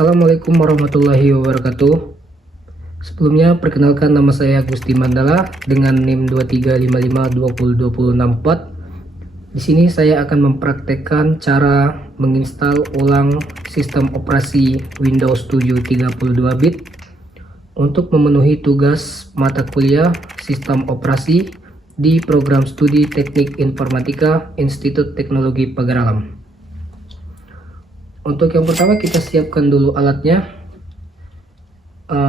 Assalamualaikum warahmatullahi wabarakatuh. Sebelumnya perkenalkan, nama saya Gusti Mandala dengan NIM 2355202064. Di sini saya akan mempraktekkan cara menginstal ulang sistem operasi Windows 7 32 bit untuk memenuhi tugas mata kuliah sistem operasi di program studi Teknik Informatika Institut Teknologi Pagaralam. Untuk yang pertama kita siapkan dulu alatnya,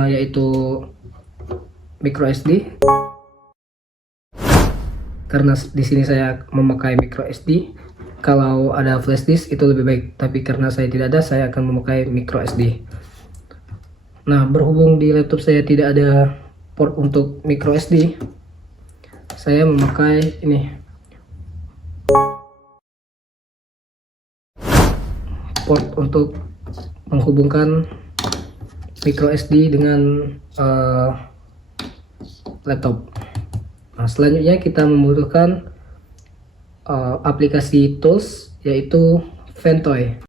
yaitu micro SD. Karena di sini saya memakai micro SD. Kalau ada flash disk itu lebih baik, tapi karena saya tidak ada, saya akan memakai micro SD. Nah, berhubung di laptop saya tidak ada port untuk micro SD, saya memakai ini, port untuk menghubungkan micro SD dengan laptop. Nah, selanjutnya kita membutuhkan aplikasi tools, yaitu Ventoy.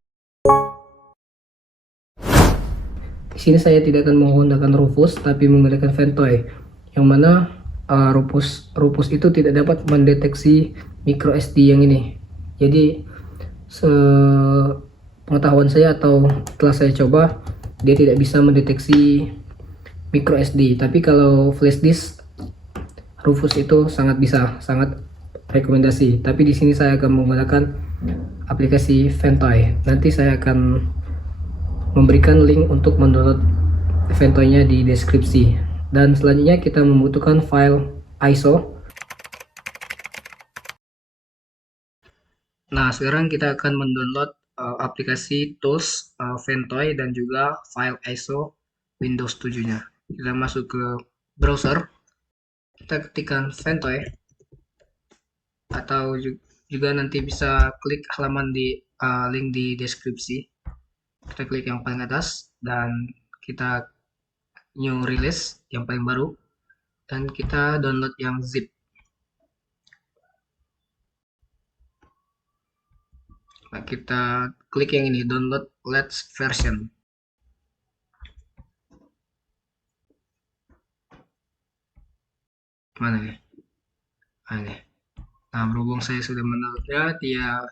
Di sini saya tidak akan menggunakan Rufus, tapi menggunakan Ventoy, yang mana Rufus itu tidak dapat mendeteksi micro SD yang ini. Jadi pengetahuan saya atau setelah saya coba, dia tidak bisa mendeteksi micro SD. Tapi kalau flash disk, Rufus itu sangat bisa, sangat rekomendasi. Tapi di sini saya akan menggunakan aplikasi Ventoy. Nanti saya akan memberikan link untuk mendownload Ventoy-nya di deskripsi. Dan selanjutnya kita membutuhkan file ISO. Nah, sekarang kita akan mendownload aplikasi tools Ventoy dan juga file ISO Windows 7-nya. Kita masuk ke browser, kita ketikkan Ventoy, atau juga nanti bisa klik halaman di link di deskripsi. Kita klik yang paling atas dan kita new release yang paling baru, dan kita download yang zip. Nah, kita klik yang ini, download latest version. Mana nih? Ini. Nah, berhubung saya sudah mendownloadnya, dia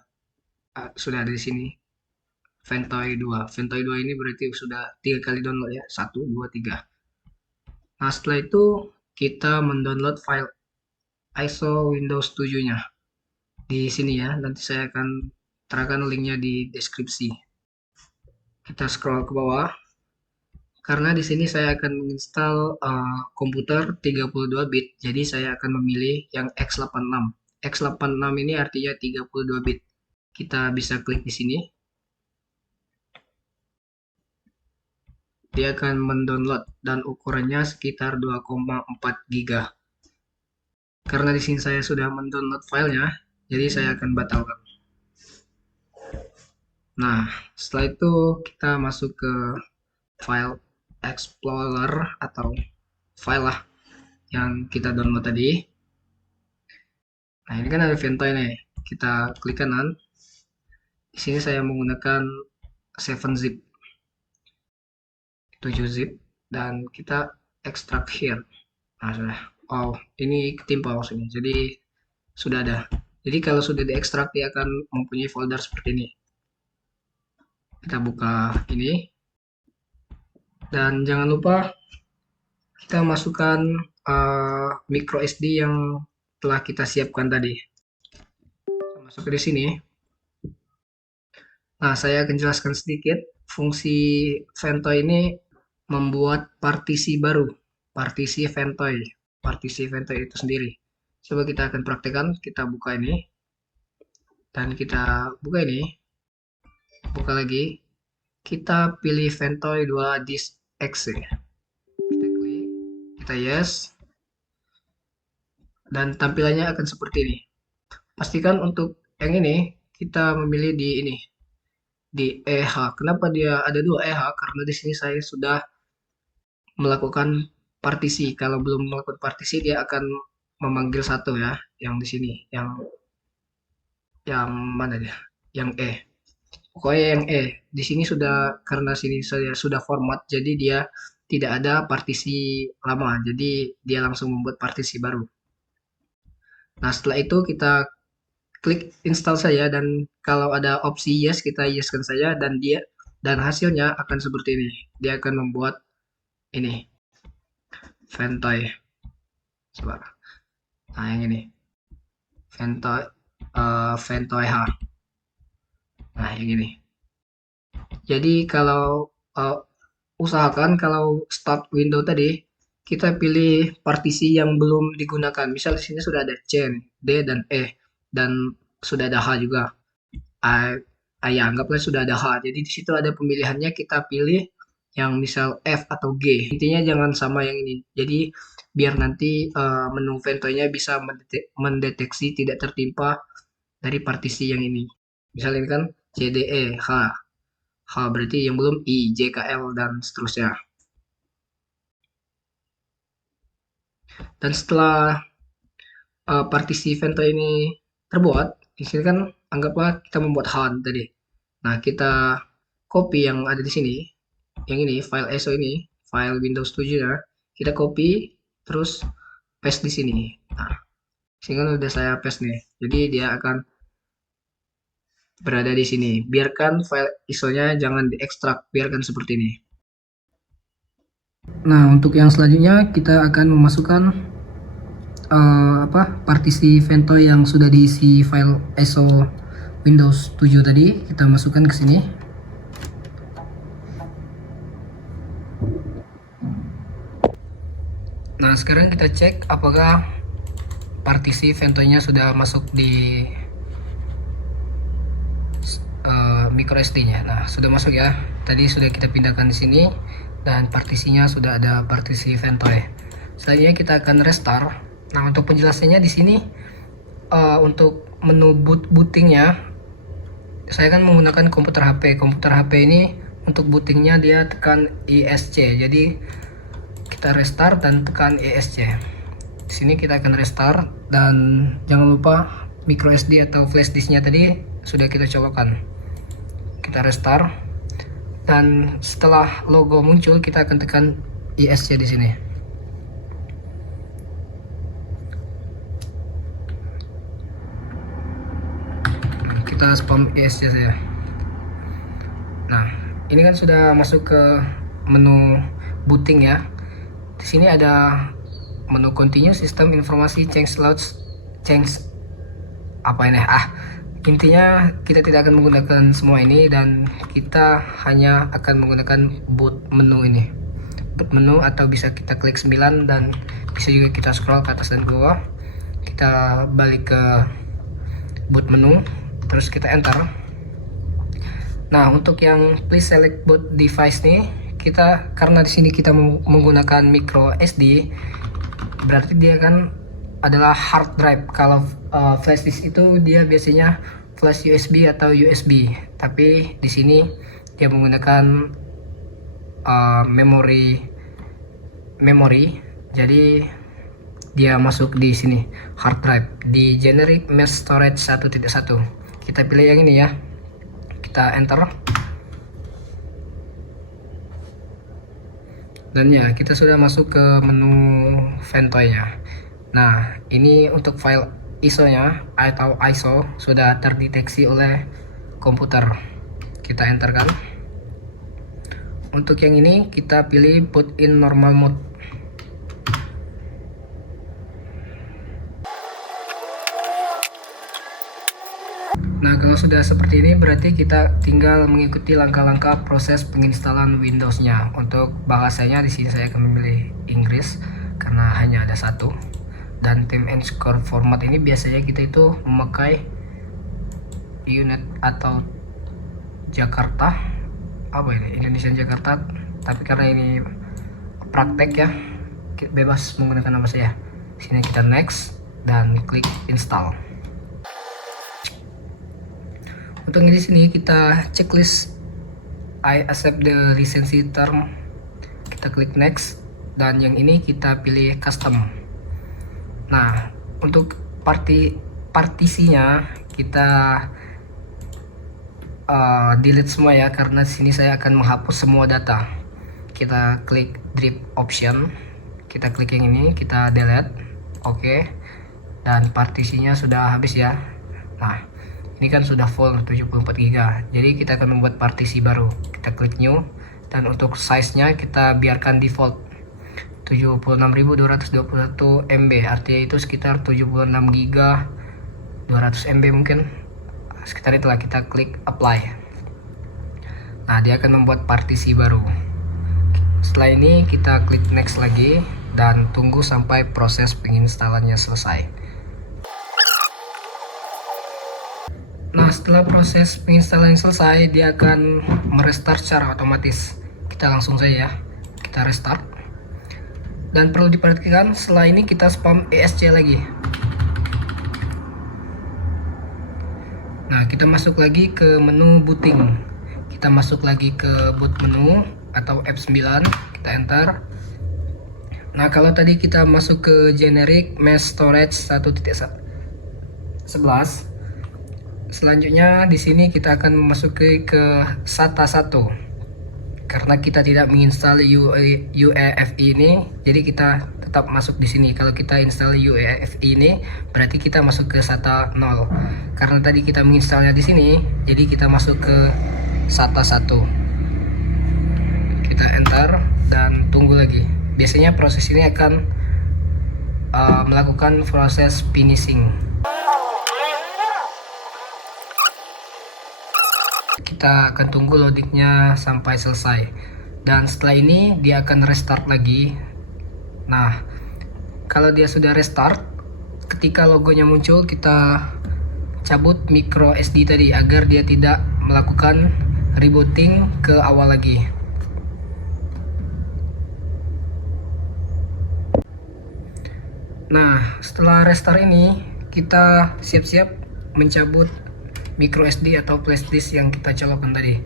sudah ada di sini. Ventoy 2. Ventoy 2 ini berarti sudah 3 kali download ya. 1, 2, 3. Nah, setelah itu kita mendownload file ISO Windows 7-nya. Di sini ya, nanti saya akan terapkan linknya di deskripsi. Kita scroll ke bawah. Karena di sini saya akan menginstal komputer 32 bit, jadi saya akan memilih yang x86. X86 ini artinya 32 bit. Kita bisa klik di sini. Dia akan mendownload dan ukurannya sekitar 2,4 GB. Karena di sini saya sudah mendownload filenya, jadi saya akan batalkan. Nah, setelah itu kita masuk ke file Explorer atau file lah yang kita download tadi. Nah, ini kan ada Ventoy nih. Kita klik kanan. Di sini saya menggunakan 7-zip, 7-zip, dan kita extract here. Nah, sudah. Oh, ini ketimpa maksudnya. Jadi sudah ada. Jadi kalau sudah diekstrak, dia akan mempunyai folder seperti ini. Kita buka ini. Dan jangan lupa kita masukkan micro SD yang telah kita siapkan tadi. Masuk ke sini. Nah, saya akan jelaskan sedikit. Fungsi Ventoy ini membuat partisi baru, partisi Ventoy itu sendiri. Coba kita akan praktekkan. Kita buka ini dan kita buka ini, buka lagi, kita pilih Ventoy 2 disk exe. Kita klik, kita yes, dan tampilannya akan seperti ini. Pastikan untuk yang ini kita memilih di ini, di EH. Kenapa dia ada 2 EH? Karena di sini saya sudah melakukan partisi. Kalau belum melakukan partisi, dia akan memanggil satu ya, yang di sini, yang mana dia? Yang E. Pokoknya yang di sini sudah, karena sini saya sudah format, jadi dia tidak ada partisi lama, jadi dia langsung membuat partisi baru. Nah, setelah itu kita klik install saja, dan kalau ada opsi yes, kita yeskan saja, dan hasilnya akan seperti ini. Dia akan membuat ini Ventoy. Coba. Nah, yang ini Ventoy, Ventoy H. Nah, yang ini. Jadi kalau usahakan kalau start window tadi, kita pilih partisi yang belum digunakan. Misal di sini sudah ada C, D, dan E, dan sudah ada H juga. Ya, anggaplah sudah ada H. Jadi di situ ada pemilihannya, kita pilih yang misal F atau G. Intinya jangan sama yang ini. Jadi biar nanti menu Ventoy-nya bisa mendeteksi tidak tertimpa dari partisi yang ini. Misal ini kan C, D, E, H. H berarti yang belum I, J, K, L, dan seterusnya. Dan setelah partisi Vento ini terbuat, di sini kan anggaplah kita membuat HAN tadi. Nah, kita copy yang ada di sini, yang ini, file ISO ini, file Windows 7 ya, kita copy, terus paste di sini. Nah, sini kan udah saya paste nih, jadi dia akan berada di sini. Biarkan file ISO-nya jangan diekstrak, biarkan seperti ini. Nah, untuk yang selanjutnya kita akan memasukkan partisi Vento yang sudah diisi file ISO Windows 7 tadi, kita masukkan ke sini. Nah, sekarang kita cek apakah partisi Ventoy-nya sudah masuk di micro SD-nya. Nah, sudah masuk ya. Tadi sudah kita pindahkan di sini, dan partisinya sudah ada partisi Ventoy. Selanjutnya kita akan restart. Nah, untuk penjelasannya di sini untuk menu bootingnya, saya kan menggunakan komputer HP. Komputer HP ini untuk bootingnya dia tekan ESC. Jadi kita restart dan tekan ESC. Di sini kita akan restart, dan jangan lupa micro SD atau flash disknya tadi sudah kita colokan. Kita restart, dan setelah logo muncul kita akan tekan ESC di sini. Kita spam ESC saja. Nah, ini kan sudah masuk ke menu booting ya. Di sini ada menu continue sistem informasi change logs change apa ini, intinya kita tidak akan menggunakan semua ini, dan kita hanya akan menggunakan boot menu ini, boot menu, atau bisa kita klik 9, dan bisa juga kita scroll ke atas dan ke bawah. Kita balik ke boot menu, terus kita enter. Nah, untuk yang please select boot device nih, kita karena di sini kita menggunakan micro SD, berarti dia kan adalah hard drive. Kalau flash disk itu dia biasanya flash USB atau USB, tapi di sini dia menggunakan memori, jadi dia masuk di sini hard drive di generic mass storage 1.1. Kita pilih yang ini ya, kita enter, dan ya kita sudah masuk ke menu Ventoy-nya. Nah, ini untuk file ISO-nya atau ISO sudah terdeteksi oleh komputer. Kita enter kan. Untuk yang ini kita pilih boot in normal mode. Nah, kalau sudah seperti ini berarti kita tinggal mengikuti langkah-langkah proses penginstalan Windows-nya. Untuk bahasanya di sini saya akan memilih Inggris karena hanya ada satu. Dan time and score format ini biasanya kita itu memakai unit atau Jakarta, apa ini, Indonesian Jakarta, tapi karena ini praktek ya, bebas menggunakan nama saya. Sini kita next dan klik install. Untuk di sini kita checklist I accept the license term, kita klik next, dan yang ini kita pilih custom. Nah, untuk partisinya kita delete semua ya, karena sini saya akan menghapus semua data. Kita klik drip option, kita klik yang ini, kita delete. Oke. Dan partisinya sudah habis ya. Nah, ini kan sudah full 74 GB. Jadi kita akan membuat partisi baru. Kita klik new, dan untuk size-nya kita biarkan default 76.221 MB. Artinya itu sekitar 76 GB 200 MB mungkin. Sekitar itulah. Kita klik apply. Nah, dia akan membuat partisi baru. Setelah ini kita klik next lagi dan tunggu sampai proses penginstalannya selesai. Nah, setelah proses penginstalan selesai, dia akan merestart secara otomatis. Kita langsung saja ya, kita restart. Dan perlu diperhatikan, setelah ini kita spam ESC lagi. Nah, kita masuk lagi ke menu booting. Kita masuk lagi ke boot menu atau F9, kita enter. Nah, kalau tadi kita masuk ke generic mesh storage 1.11, selanjutnya di sini kita akan memasuki ke SATA 1. Karena kita tidak menginstal UEFI ini, jadi kita tetap masuk di sini. Kalau kita install UEFI ini, berarti kita masuk ke SATA 0. Karena tadi kita menginstalnya di sini, jadi kita masuk ke SATA 1. Kita enter dan tunggu lagi. Biasanya proses ini akan melakukan proses finishing. Kita akan tunggu loadingnya sampai selesai, dan setelah ini dia akan restart lagi. Nah, kalau dia sudah restart, ketika logonya muncul, kita cabut micro SD tadi agar dia tidak melakukan rebooting ke awal lagi. Nah, setelah restart ini kita siap-siap mencabut micro SD atau flash disk yang kita colokkan tadi.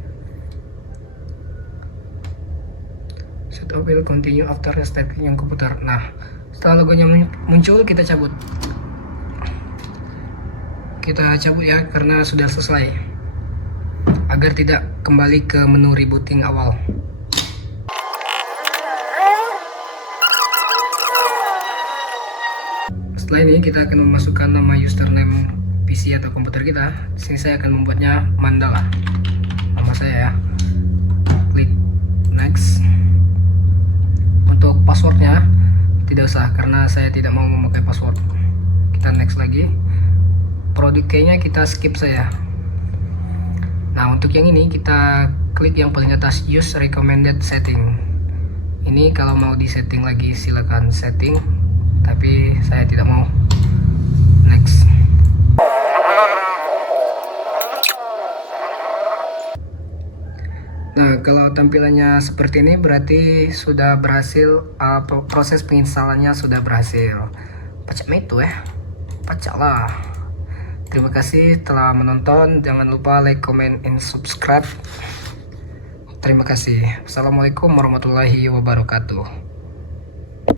Setup will continue after restarting yang komputer. Nah, setelah logonya muncul, kita cabut. Kita cabut ya, karena sudah selesai, agar tidak kembali ke menu rebooting awal. Setelah ini kita akan memasukkan nama username PC atau komputer kita. Di sini saya akan membuatnya Mandala, nama saya ya. Klik next. Untuk passwordnya tidak usah, karena saya tidak mau memakai password. Kita next lagi. Produk keynya kita skip saja. Nah, untuk yang ini kita klik yang paling atas, use recommended setting. Ini kalau mau di setting lagi silakan setting, tapi saya tidak mau. Next. Nah, kalau tampilannya seperti ini berarti sudah berhasil, proses penginstalannya sudah berhasil. Pacak itu ya, pacak lah. Terima kasih telah menonton. Jangan lupa like, comment, and subscribe. Terima kasih. Assalamualaikum warahmatullahi wabarakatuh.